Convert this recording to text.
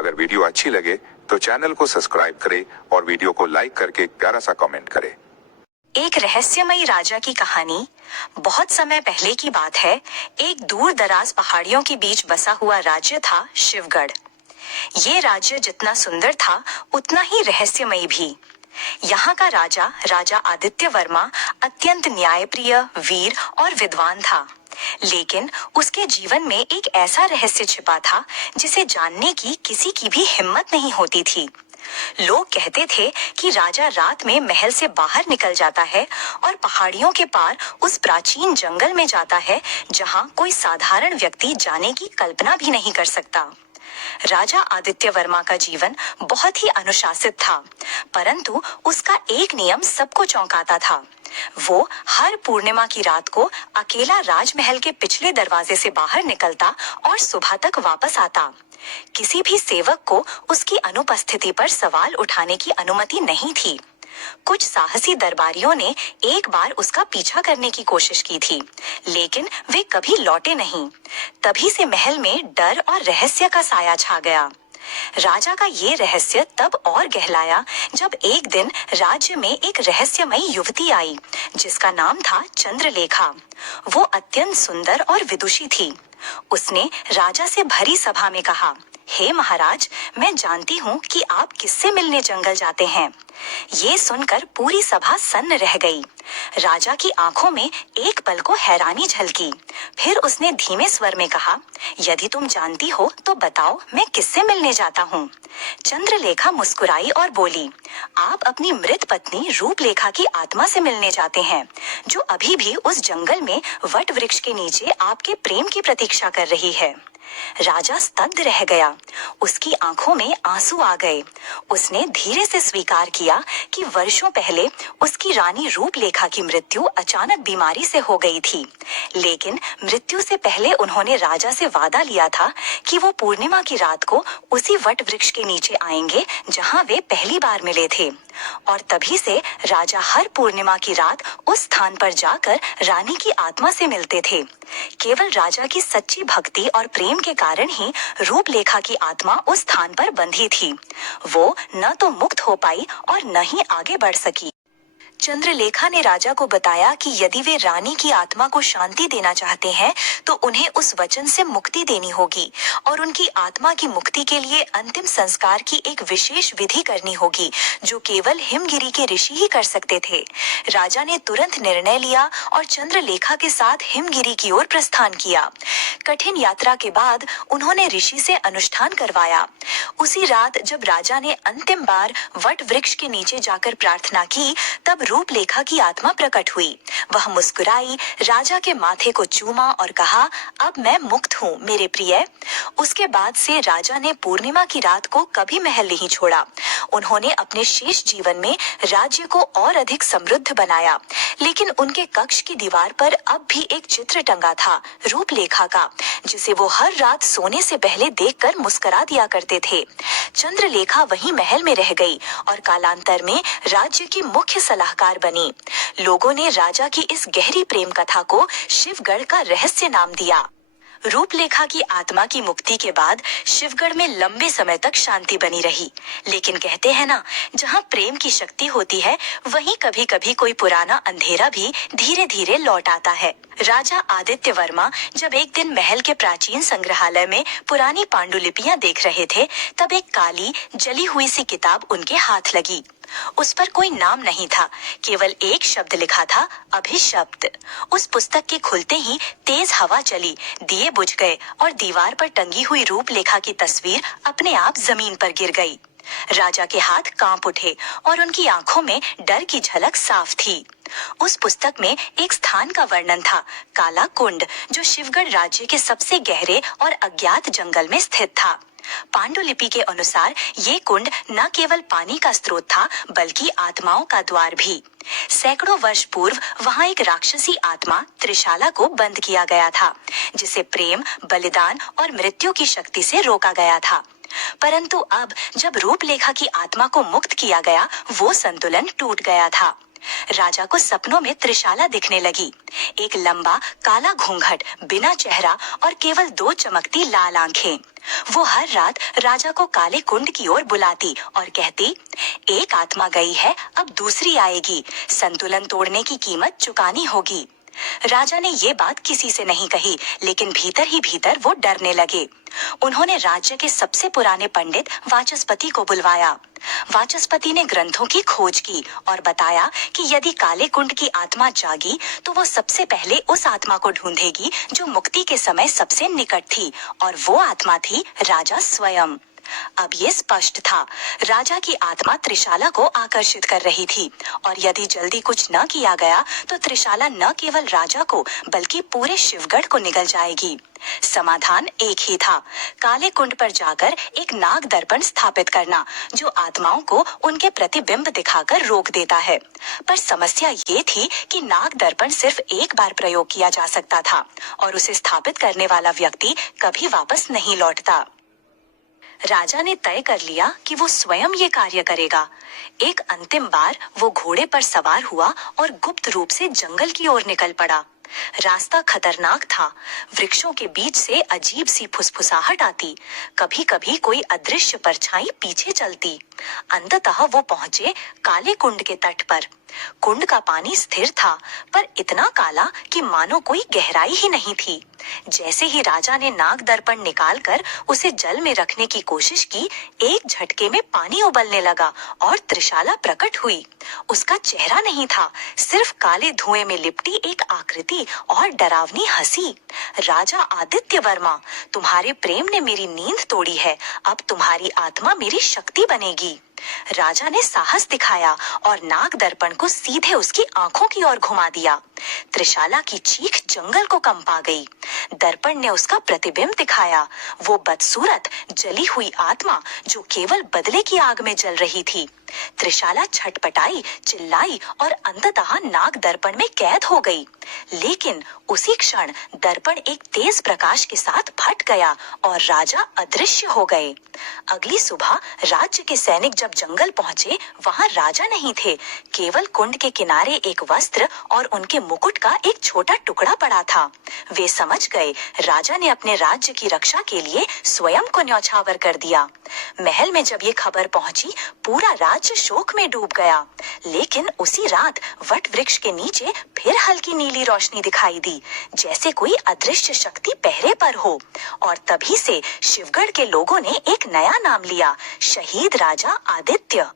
अगर वीडियो अच्छी लगे तो चैनल को सब्सक्राइब करें और वीडियो को लाइक करके प्यारा सा कमेंट करें। एक रहस्यमयी राजा की कहानी। बहुत समय पहले की बात है। एक दूर दराज पहाड़ियों के बीच बसा हुआ राज्य था शिवगढ़। ये राज्य जितना सुंदर था उतना ही रहस्यमयी भी। यहाँ का राजा राजा आदित्य वर्मा अत्यंत न्यायप्रिय, वीर और विद्वान था। लेकिन उसके जीवन में एक ऐसा रहस्य छिपा था जिसे जानने की किसी की भी हिम्मत नहीं होती थी। लोग कहते थे कि राजा रात में महल से बाहर निकल जाता है और पहाड़ियों के पार उस प्राचीन जंगल में जाता है जहां कोई साधारण व्यक्ति जाने की कल्पना भी नहीं कर सकता। राजा आदित्य वर्मा का जीवन बहुत ही अनुशासित था, परंतु उसका एक नियम सबको चौंकाता था। वो हर पूर्णिमा की रात को अकेला राजमहल के पिछले दरवाजे से बाहर निकलता और सुबह तक वापस आता। किसी भी सेवक को उसकी अनुपस्थिति पर सवाल उठाने की अनुमति नहीं थी। कुछ साहसी दरबारियों ने एक बार उसका पीछा करने की कोशिश की थी, लेकिन वे कभी लौटे नहीं। तभी से महल में डर और रहस्य का साया छा गया। राजा का ये रहस्य तब और गहराया जब एक दिन राज्य में एक रहस्यमयी युवती आई जिसका नाम था चंद्रलेखा। वो अत्यंत सुंदर और विदुषी थी। उसने राजा से भरी सभा में कहा, हे महाराज, मैं जानती हूँ कि आप किससे मिलने जंगल जाते हैं। ये सुनकर पूरी सभा सन्न रह गई। राजा की आंखों में एक पल को हैरानी झलकी। फिर उसने धीमे स्वर में कहा, यदि तुम जानती हो तो बताओ, मैं किससे मिलने जाता हूँ। चंद्रलेखा मुस्कुराई और बोली, आप अपनी मृत पत्नी रूपलेखा की आत्मा से मिलने जाते हैं, जो अभी भी उस जंगल में वट वृक्ष के नीचे आपके प्रेम की प्रतीक्षा कर रही है। राजा स्तब्ध रह गया। उसकी आंखों में आंसू आ गए। उसने धीरे से स्वीकार किया कि वर्षों पहले उसकी रानी रूपलेखा की मृत्यु अचानक बीमारी से हो गई थी, लेकिन मृत्यु से पहले उन्होंने राजा से वादा लिया था कि वो पूर्णिमा की रात को उसी वट वृक्ष के नीचे आएंगे जहां वे पहली बार मिले थे। और तभी से राजा हर पूर्णिमा की रात उस स्थान पर जाकर रानी की आत्मा से मिलते थे। केवल राजा की सच्ची भक्ति और प्रेम के कारण ही रूपलेखा की आत्मा उस स्थान पर बंधी थी। वो न तो मुक्त हो पाई और न ही आगे बढ़ सकी। चंद्रलेखा ने राजा को बताया कि यदि वे रानी की आत्मा को शांति देना चाहते हैं तो उन्हें उस वचन से मुक्ति देनी होगी और उनकी आत्मा की मुक्ति के लिए अंतिम संस्कार की एक विशेष विधि करनी होगी जो केवल हिमगिरी के ऋषि ही कर सकते थे। राजा ने तुरंत निर्णय लिया और चंद्रलेखा के साथ हिमगिरी की ओर प्रस्थान किया। कठिन यात्रा के बाद उन्होंने ऋषि से अनुष्ठान करवाया। उसी रात जब राजा ने अंतिम बार वट वृक्ष के नीचे जाकर प्रार्थना की, तब रूपलेखा की आत्मा प्रकट हुई। वह मुस्कुराई, राजा के माथे को चूमा और कहा, अब मैं मुक्त हूँ मेरे प्रिय। उसके बाद से राजा ने पूर्णिमा की रात को कभी महल नहीं छोड़ा। उन्होंने अपने शेष जीवन में राज्य को और अधिक समृद्ध बनाया। लेकिन उनके कक्ष की दीवार पर अब भी एक चित्र टंगा था रूपलेखा का, जिसे वो हर रात सोने से पहले देखकर मुस्कुरा दिया करते थे। चंद्रलेखा वहीं महल में रह गई और कालांतर में राज्य की मुख्य सलाहकार बनी। लोगों ने राजा की इस गहरी प्रेम कथा को शिवगढ़ का रहस्य नाम दिया। रूपलेखा की आत्मा की मुक्ति के बाद शिवगढ़ में लंबे समय तक शांति बनी रही। लेकिन कहते हैं ना, जहाँ प्रेम की शक्ति होती है वहीं कभी कभी कोई पुराना अंधेरा भी धीरे धीरे लौट आता है। राजा आदित्य वर्मा जब एक दिन महल के प्राचीन संग्रहालय में पुरानी पांडुलिपियां देख रहे थे, तब एक काली जली हुई सी किताब उनके हाथ लगी। उस पर कोई नाम नहीं था, केवल एक शब्द लिखा था, अभिशप्त। उस पुस्तक के खुलते ही तेज हवा चली, दिए बुझ गए और दीवार पर टंगी हुई रूपलेखा की तस्वीर अपने आप जमीन पर गिर गई। राजा के हाथ कांप उठे और उनकी आंखों में डर की झलक साफ थी। उस पुस्तक में एक स्थान का वर्णन था, काला कुंड, जो शिवगढ़ राज्य के सबसे गहरे और अज्ञात जंगल में स्थित था। पांडुलिपि के अनुसार ये कुंड न केवल पानी का स्रोत था, बल्कि आत्माओं का द्वार भी। सैकड़ों वर्ष पूर्व वहाँ एक राक्षसी आत्मा त्रिशाला को बंद किया गया था, जिसे प्रेम, बलिदान और मृत्यु की शक्ति से रोका गया था। परंतु अब जब रूपलेखा की आत्मा को मुक्त किया गया, वो संतुलन टूट गया था। राजा को सपनों में त्रिशाला दिखने लगी। एक लंबा काला घूंघट, बिना चेहरा और केवल 2 चमकती लाल आंखें। वो हर रात राजा को काले कुंड की ओर बुलाती और कहती, एक आत्मा गई है, अब दूसरी आएगी, संतुलन तोड़ने की कीमत चुकानी होगी। राजा ने ये बात किसी से नहीं कही, लेकिन भीतर ही भीतर वो डरने लगे। उन्होंने राज्य के सबसे पुराने पंडित वाचस्पति को बुलवाया। वाचस्पति ने ग्रंथों की खोज की और बताया कि यदि काले कुंड की आत्मा जागी तो वो सबसे पहले उस आत्मा को ढूंढेगी जो मुक्ति के समय सबसे निकट थी, और वो आत्मा थी राजा स्वयं। अब ये स्पष्ट था, राजा की आत्मा त्रिशाला को आकर्षित कर रही थी, और यदि जल्दी कुछ न किया गया तो त्रिशाला न केवल राजा को बल्कि पूरे शिवगढ़ को निगल जाएगी। समाधान एक ही था, काले कुंड पर जाकर एक नाग दर्पण स्थापित करना, जो आत्माओं को उनके प्रतिबिंब दिखाकर रोक देता है। पर समस्या ये थी कि नाग दर्पण सिर्फ एक बार प्रयोग किया जा सकता था, और उसे स्थापित करने वाला व्यक्ति कभी वापस नहीं लौटता। राजा ने तय कर लिया कि वो स्वयं ये कार्य करेगा। एक अंतिम बार वो घोड़े पर सवार हुआ और गुप्त रूप से जंगल की ओर निकल पड़ा। रास्ता खतरनाक था, वृक्षों के बीच से अजीब सी फुसफुसाहट आती, कभी कभी कोई अदृश्य परछाई पीछे चलती। अंततः वो पहुंचे काले कुंड के तट पर। कुंड का पानी स्थिर था, पर इतना काला कि मानो कोई गहराई ही नहीं थी। जैसे ही राजा ने नाग दर्पण निकालकर उसे जल में रखने की कोशिश की, एक झटके में पानी उबलने लगा और त्रिशाला प्रकट हुई। उसका चेहरा नहीं था, सिर्फ काले धुएं में लिपटी एक आकृति और डरावनी हंसी। राजा आदित्य वर्मा, तुम्हारे प्रेम ने मेरी नींद तोड़ी है, अब तुम्हारी आत्मा मेरी शक्ति बनेगी। राजा ने साहस दिखाया और नाग दर्पण को सीधे उसकी आंखों की ओर घुमा दिया। त्रिशाला की चीख जंगल को कंपा गई। दर्पण ने उसका प्रतिबिंब दिखाया, वो बदसूरत जली हुई आत्मा जो केवल बदले की आग में जल रही थी। त्रिशाला छटपटाई, चिल्लाई और अंततः नाग दर्पण में कैद हो गई। लेकिन उसी क्षण दर्पण एक तेज प्रकाश के साथ फट गया और राजा अदृश्य हो गए। अगली सुबह राज्य के सैनिक जब जंगल पहुंचे, वहां राजा नहीं थे, केवल कुंड के किनारे एक वस्त्र और उनके मुकुट का एक छोटा टुकड़ा पड़ा था। वे समझ गए, राजा ने अपने राज्य की रक्षा के लिए स्वयं को न्यौछावर कर दिया। महल में जब ये खबर पहुंची, पूरा राज्य शोक में डूब गया। लेकिन उसी रात वट वृक्ष के नीचे फिर हल्की नीली रोशनी दिखाई दी, जैसे कोई अदृश्य शक्ति पहरे पर हो। और तभी से शिवगढ़ के लोगों ने एक नया नाम लिया, शहीद राजा आदित्य।